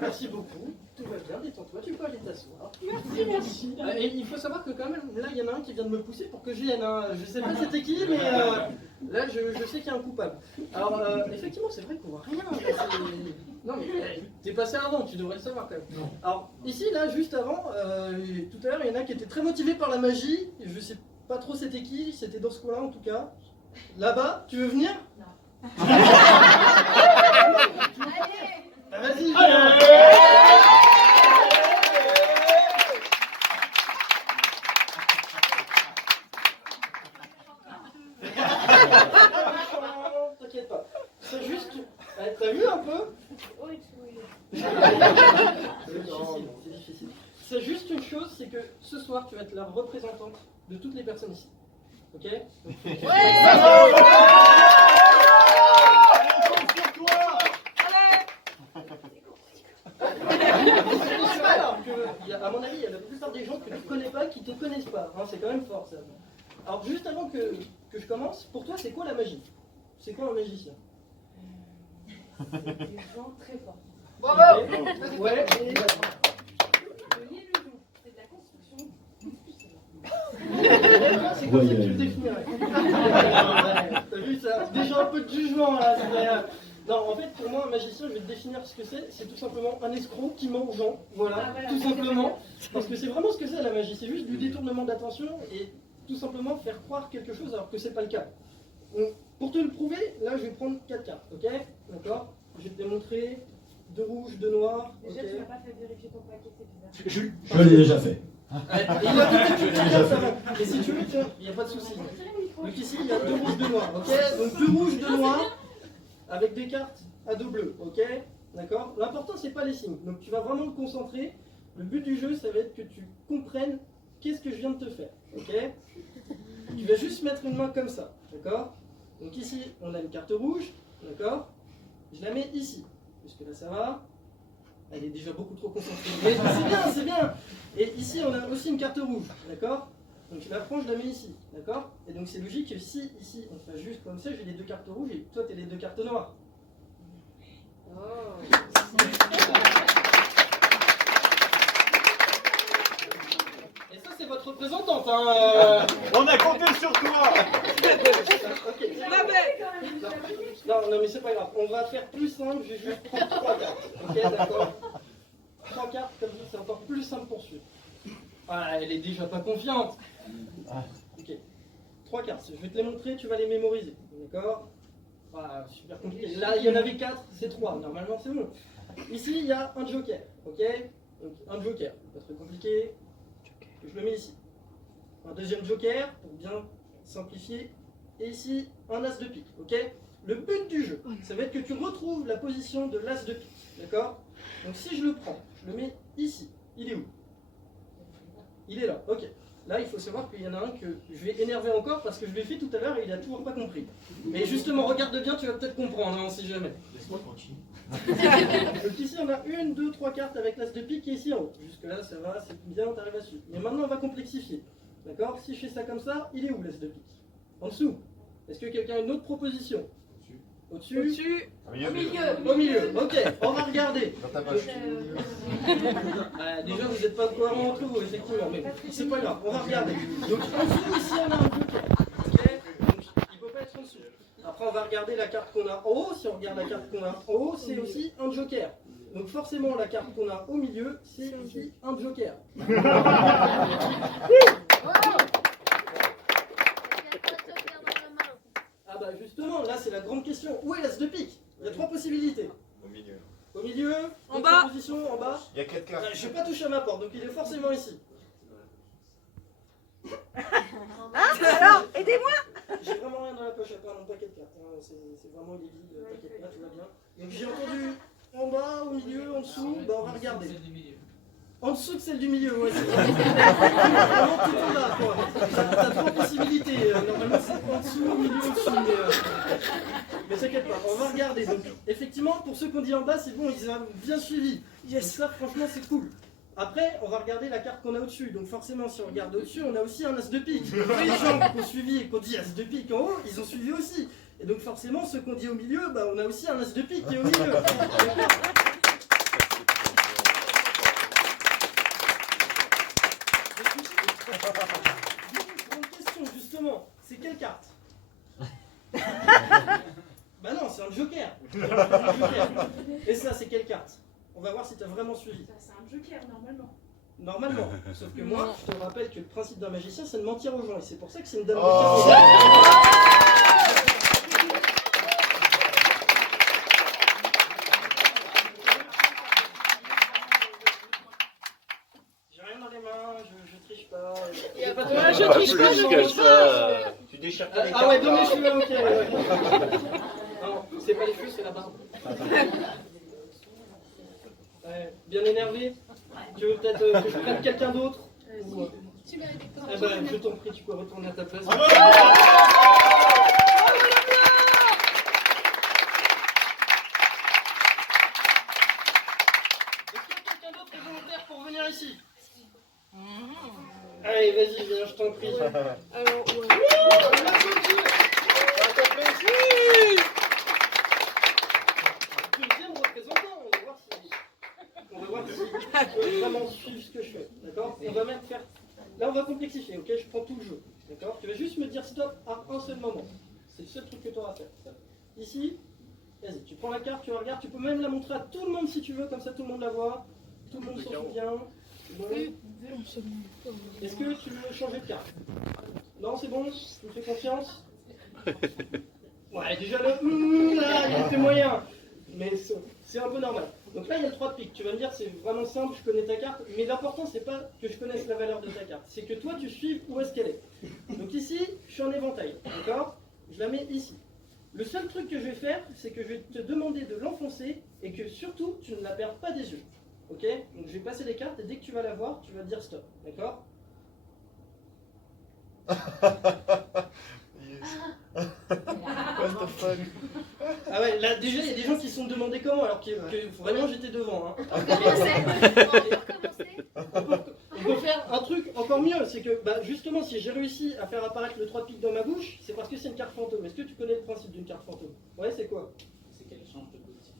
Merci beaucoup, tout va bien, détends-toi, tu peux aller t'asseoir. Merci. Et il faut savoir que quand même, là il y en a un qui vient de me pousser pour que je vienne. Hein. Je sais pas c'était qui, mais là je sais qu'il y a un coupable. Alors effectivement c'est vrai qu'on voit rien. Là, non mais t'es passé avant, tu devrais le savoir quand même. Non. Alors ici, là, juste avant, tout à l'heure il y en a qui étaient très motivés par la magie. Je sais pas trop c'était qui, c'était dans ce coin-là en tout cas. Là-bas, tu veux venir? Non. Vas-y, viens. T'inquiète pas. C'est juste... T'as vu un peu? Oui. C'est difficile. C'est juste une chose, c'est que ce soir, tu vas être la représentante de toutes les personnes ici. Ok? À mon avis, il y a la plupart des gens que tu ne connais pas qui ne te connaissent pas. Hein, c'est quand même fort ça. Alors juste avant que je commence, pour toi c'est quoi la magie? C'est quoi un magicien? C'est des gens très forts. Bravo. Ouais. De l'illusion, c'est de la construction. C'est comme ça que tu le définirais. T'as vu ça? Déjà un peu de jugement là. Non, en fait, pour moi, un magicien, je vais te définir ce que c'est tout simplement un escroc qui ment aux gens, voilà, tout simplement. Parce que c'est vraiment ce que c'est la magie, c'est juste du détournement d'attention et tout simplement faire croire quelque chose alors que c'est pas le cas. Donc, pour te le prouver, là, je vais prendre 4 cartes, ok? D'accord? Je vais te démontrer 2 rouges, 2 noirs. Déjà, okay. tu n'as pas fait vérifier ton paquet, c'est bizarre. Je l'ai déjà fait. Et il a peut-être une carte avant. Et si tu veux, tiens, il n'y a pas de souci. Donc ici, il y a 2 rouges, 2 noirs, ok? Donc 2 rouges, 2 noirs. Avec des cartes à 2 bleus, ok? D'accord? L'important, c'est pas les signes. Donc tu vas vraiment te concentrer. Le but du jeu, ça va être que tu comprennes qu'est-ce que je viens de te faire, ok? Tu vas juste mettre une main comme ça, d'accord? Donc ici, on a une carte rouge, d'accord? Je la mets ici. Jusque là, ça va. Elle est déjà beaucoup trop concentrée. Mais c'est bien, c'est bien! Et ici, on a aussi une carte rouge, d'accord? Donc je la prends, je la mets ici, d'accord? Et donc c'est logique que si ici on fait juste comme ça, j'ai les 2 cartes rouges et toi tu as les 2 cartes noires. Oh. Et ça c'est votre représentante, hein? On a compté sur toi. Okay. Non mais c'est pas grave, on va faire plus simple, je vais juste prendre 3 cartes, ok d'accord? 3 cartes comme ça c'est encore plus simple pour suivre. Ah, elle est déjà pas confiante. Ok. 3 cartes. Je vais te les montrer, tu vas les mémoriser. D'accord? Ah, super compliqué. Là, il y en avait 4, c'est 3. Normalement, c'est bon. Ici, il y a un joker. Ok? Donc, un joker. Pas très compliqué. Je le mets ici. Un deuxième joker, pour bien simplifier. Et ici, un as de pique. Ok? Le but du jeu, ça va être que tu retrouves la position de l'as de pique. D'accord? Donc, si je le prends, je le mets ici. Il est où? Il est là, ok. Là, il faut savoir qu'il y en a un que je vais énerver encore parce que je l'ai fait tout à l'heure et il n'a toujours pas compris. Mais justement, regarde bien, tu vas peut-être comprendre, hein, on ne sait jamais. Laisse-moi tranquille. Donc ici, on a 1, 2, 3 cartes avec l'as de pique qui est ici en haut. Jusque-là, ça va, c'est bien, t'arrives à suivre. Mais maintenant, on va complexifier. D'accord? Si je fais ça comme ça, il est où l'as de pique? En dessous. Est-ce que quelqu'un a une autre proposition? Au-dessus. Au-dessus. Au milieu. Au milieu, ok, on va regarder. Dans ta poche. Déjà, vous n'êtes pas cohérents entre vous, effectivement, mais c'est pas grave, on va regarder. Donc, en dessous, ici, on a un joker. Ok? Donc, il ne peut pas être en dessous. Après, on va regarder la carte qu'on a en haut. Si on regarde la carte qu'on a en haut, c'est aussi un joker. Donc, forcément, la carte qu'on a au milieu, c'est aussi un joker. Ah bah justement, là c'est la grande question. Où est l'as de pique? Il y a 3 possibilités. Au milieu. Au milieu, En bas. position, en bas. Il y a 4 cartes. Je ne vais pas toucher à ma porte, donc il est forcément ici. Alors, aidez-moi. J'ai vraiment rien dans la poche à part mon paquet de cartes. Hein. C'est vraiment les vides, le paquet de cartes, tout va bien. Donc j'ai entendu en bas, au milieu, en dessous, bah on va regarder. En dessous de celle du milieu, ouais. C'est vraiment tout en bas, quoi. T'as 3 possibilités. Normalement c'est en dessous, au milieu, au-dessus. Mais t'inquiète pas, on va regarder. Donc effectivement, pour ceux qu'on dit en bas, c'est bon, ils ont bien suivi. Donc ça, franchement, c'est cool. Après, on va regarder la carte qu'on a au-dessus. Donc forcément, si on regarde au-dessus, on a aussi un as de pique. Les gens qui ont suivi et qui ont dit as de pique en haut, ils ont suivi aussi. Et donc forcément, ceux qu'on dit au milieu, bah, on a aussi un as de pique qui est au milieu. Grande question, justement, c'est quelle carte? Bah non, c'est un joker. Et ça, c'est quelle carte? On va voir si tu as vraiment suivi. C'est un joker, normalement. Normalement. Sauf que moi, je te rappelle que le principe d'un magicien, c'est de mentir aux gens. Et c'est pour ça que c'est une dame de J'ai rien dans les mains, je triche pas. Je triche pas. Tu déchires pas les cartes. Ah ouais, dans mes cheveux, ok. Non, c'est pas les cheveux, c'est la barbe. Ouais, bien énervé. Tu veux peut-être que je prenne quelqu'un d'autre? Tu mérites des Eh ben, je t'en prie, tu peux retourner à ta place. Est-ce qu'il y a quelqu'un d'autre qui est volontaire pour venir ici? Allez, vas-y, viens, je t'en prie. Alors, Deuxième représentant, on va voir si tu peux vraiment suivre ce que je fais. D'accord? On va même faire. Là, on va complexifier, ok? Je prends tout le jeu. D'accord? Tu vas juste me dire stop à un seul moment. C'est le seul truc que tu auras à faire. Ici, vas-y, tu prends la carte, tu la regardes, tu peux même la montrer à tout le monde si tu veux, comme ça tout le monde la voit. Tout le monde s'en souvient. Bon. Est-ce que tu veux changer de carte? Non, c'est bon? Tu me fais confiance? Ouais, déjà là, il était moyen. Mais c'est un peu normal. Donc là, il y a le 3 de pique. Tu vas me dire, c'est vraiment simple, je connais ta carte. Mais l'important, c'est pas que je connaisse la valeur de ta carte. C'est que toi, tu suives où est-ce qu'elle est. Donc ici, je suis en éventail. D'accord? Je la mets ici. Le seul truc que je vais faire, c'est que je vais te demander de l'enfoncer et que surtout, tu ne la perds pas des yeux. Ok? Donc je vais passer les cartes et dès que tu vas la voir, tu vas dire stop. D'accord? What the fuck? Ah ouais, là déjà il y a des gens qui se sont demandé comment alors que vraiment j'étais devant. Hein. On peut faire un truc encore mieux, c'est que bah, justement si j'ai réussi à faire apparaître le 3 de pique dans ma bouche, c'est parce que c'est une carte fantôme. Est-ce que tu connais le principe d'une carte fantôme? Ouais, c'est quoi? C'est qu'elle change de position.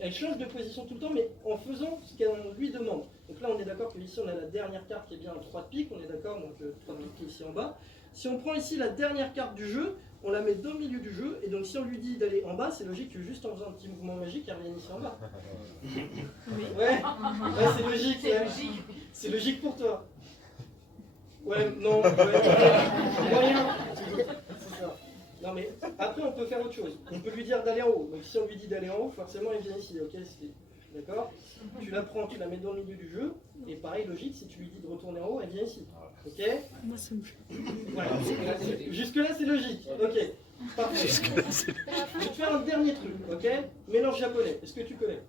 Elle change de position tout le temps, mais en faisant ce qu'on lui demande. Donc là on est d'accord que ici on a la dernière carte qui est bien un 3 de pique, on est d'accord, donc 3 de pique qui est ici en bas. Si on prend ici la dernière carte du jeu, on la met dans le milieu du jeu, et donc si on lui dit d'aller en bas, c'est logique que juste en faisant un petit mouvement magique, elle revienne ici en bas. Ouais, c'est logique. C'est logique pour toi. Ouais, non, moyen. C'est ça. Non mais après on peut faire autre chose. On peut lui dire d'aller en haut. Donc si on lui dit d'aller en haut, forcément il vient ici, ok? D'accord? Tu la prends, tu la mets dans le milieu du jeu, et pareil, logique, si tu lui dis de retourner en haut, elle vient ici. Ok? Moi, ça me fait. Voilà. Jusque-là, c'est logique. Ok. Parfait. Je vais te faire un dernier truc, ok? Mélange japonais. Est-ce que tu connais?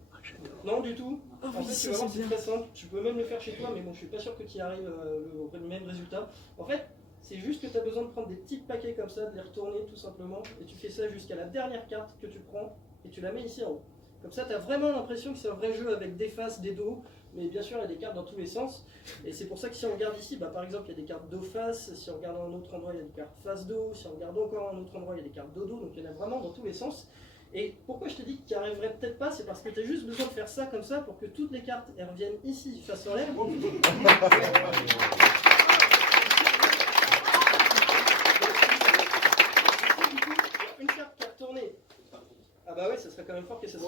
Non, du tout? En fait, tu vas voir, c'est très simple. Tu peux même le faire chez toi, mais bon, je suis pas sûr que tu y arrives au même résultat. En fait, c'est juste que tu as besoin de prendre des petits paquets comme ça, de les retourner tout simplement, et tu fais ça jusqu'à la dernière carte que tu prends, et tu la mets ici en haut. Comme ça, tu as vraiment l'impression que c'est un vrai jeu avec des faces, des dos, mais bien sûr, il y a des cartes dans tous les sens. Et c'est pour ça que si on regarde ici, bah, par exemple, il y a des cartes dos-face, si on regarde à un autre endroit, il y a des cartes face-dos, si on regarde encore à un autre endroit, il y a des cartes dos-dos, donc il y en a vraiment dans tous les sens. Et pourquoi je te dis que tu n'y arriverais peut-être pas, c'est parce que tu as juste besoin de faire ça comme ça pour que toutes les cartes elles reviennent ici, face en l'air. Une carte qui a retourné. Ah bah oui, ça serait quand même fort que ça se